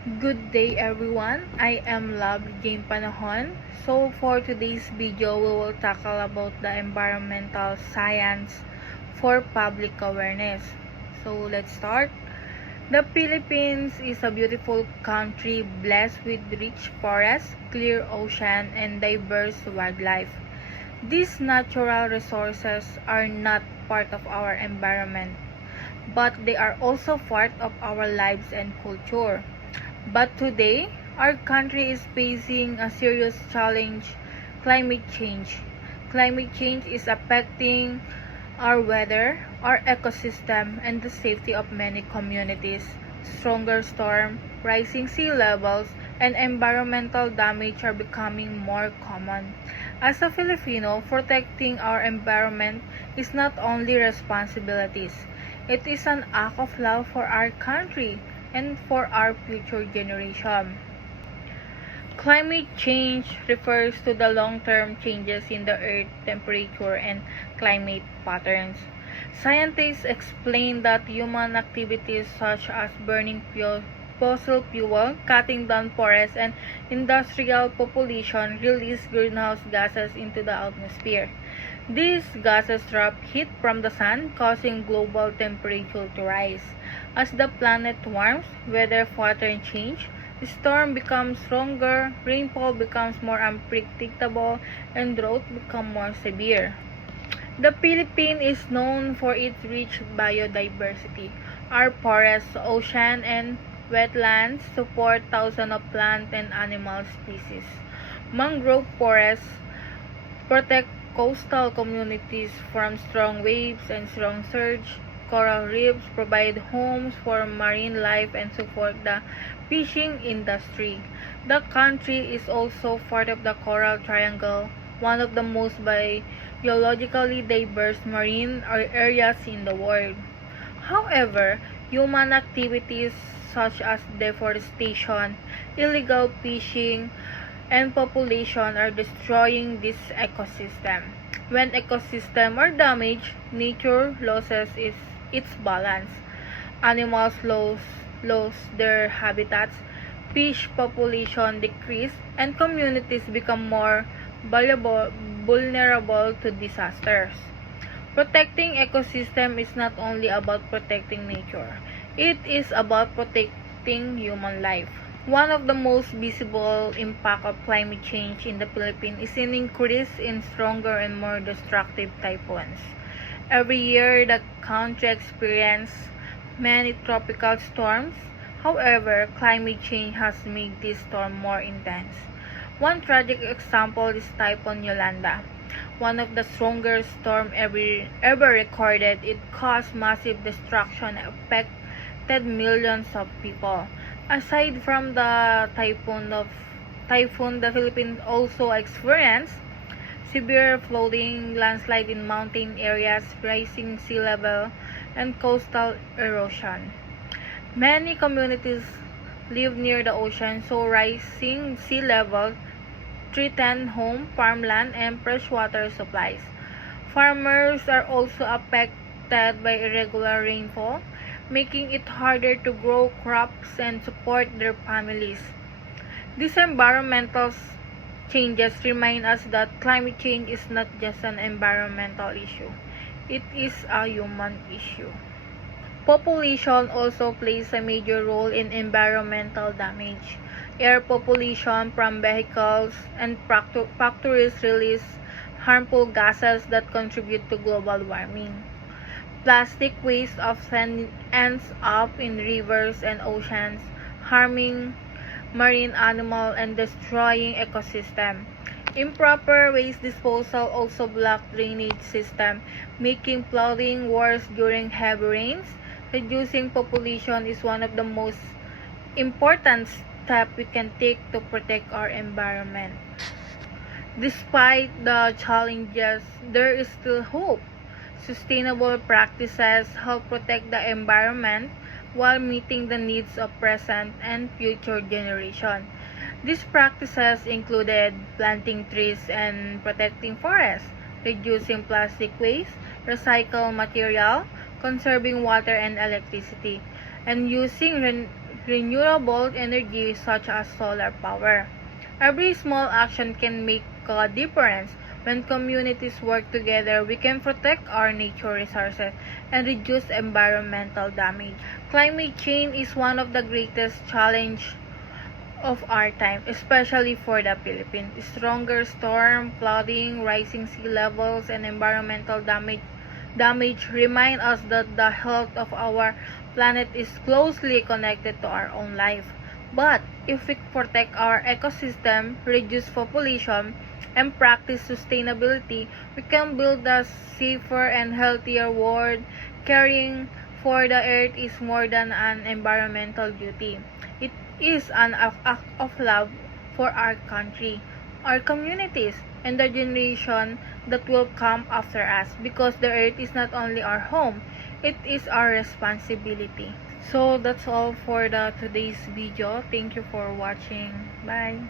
Good day everyone, I am Love Jane Panahon. So for today's video, we will tackle about the environmental science for public awareness. So let's start. The Philippines is a beautiful country blessed with rich forests, clear ocean, and diverse wildlife. These natural resources are not part of our environment, but they are also part of our lives and culture. But today, our country is facing a serious challenge, climate change. Climate change is affecting our weather, our ecosystem, and the safety of many communities. Stronger storm, rising sea levels, and environmental damage are becoming more common. As a Filipino, protecting our environment is not only responsibilities, it is an act of love for our country and for our future generation. Climate change refers to the long-term changes in the Earth's temperature and climate patterns. Scientists explain that human activities such as burning fossil fuel, cutting down forests, and industrial population release greenhouse gases into the atmosphere. These gases trap heat from the sun, causing global temperature to rise. As the planet warms, weather patterns change, storm becomes stronger, rainfall becomes more unpredictable, and drought become more severe. The Philippines is known for its rich biodiversity. Our forests, ocean, and wetlands support thousands of plant and animal species. Mangrove forests protect coastal communities from strong waves and strong surge. Coral reefs provide homes for marine life and support the fishing industry. The country is also part of the Coral Triangle, one of the most biologically diverse marine areas in the world. However, human activities such as deforestation, illegal fishing, and population are destroying this ecosystem. When ecosystems are damaged, nature loses its balance. Animals lose their habitats, fish population decrease, and communities become more vulnerable to disasters. Protecting ecosystem is not only about protecting nature. It is about protecting human life. One of the most visible impact of climate change in the Philippines is an increase in stronger and more destructive typhoons. Every year, the country experiences many tropical storms. However, climate change has made this storm more intense. One tragic example is Typhoon Yolanda, one of the strongest storms ever recorded. It caused massive destruction and affected millions of people. Aside from the typhoon, the Philippines also experienced severe flooding, landslide in mountain areas, rising sea level, and coastal erosion. Many communities live near the ocean, so rising sea level threaten home, farmland, and freshwater supplies. Farmers are also affected by irregular rainfall, making it harder to grow crops and support their families. These environmental changes remind us that climate change is not just an environmental issue, it is a human issue. Population also plays a major role in environmental damage. Air pollution from vehicles and factories release harmful gases that contribute to global warming. Plastic waste often ends up in rivers and oceans, harming marine animals and destroying ecosystem. Improper waste disposal also block drainage system, making flooding worse during heavy rains. Reducing population is one of the most important steps we can take to protect our environment. Despite the challenges, there is still hope. Sustainable practices help protect the environment while meeting the needs of present and future generations. These practices included planting trees and protecting forests, reducing plastic waste, recycle material, conserving water and electricity, and using renewable energy such as solar power. Every small action can make a difference. When communities work together, we can protect our nature resources and reduce environmental damage. Climate change is one of the greatest challenges of our time, especially for the Philippines. Stronger storm, flooding, rising sea levels, and environmental damage remind us that the health of our planet is closely connected to our own life. But if we protect our ecosystem, reduce population, and practice sustainability, we can build a safer and healthier world. Caring for the earth is more than an environmental duty. It is an act of love for our country, our communities, and the generation that will come after us, because the earth is not only our home, it is our responsibility. So that's all for the today's video. Thank you for watching. Bye.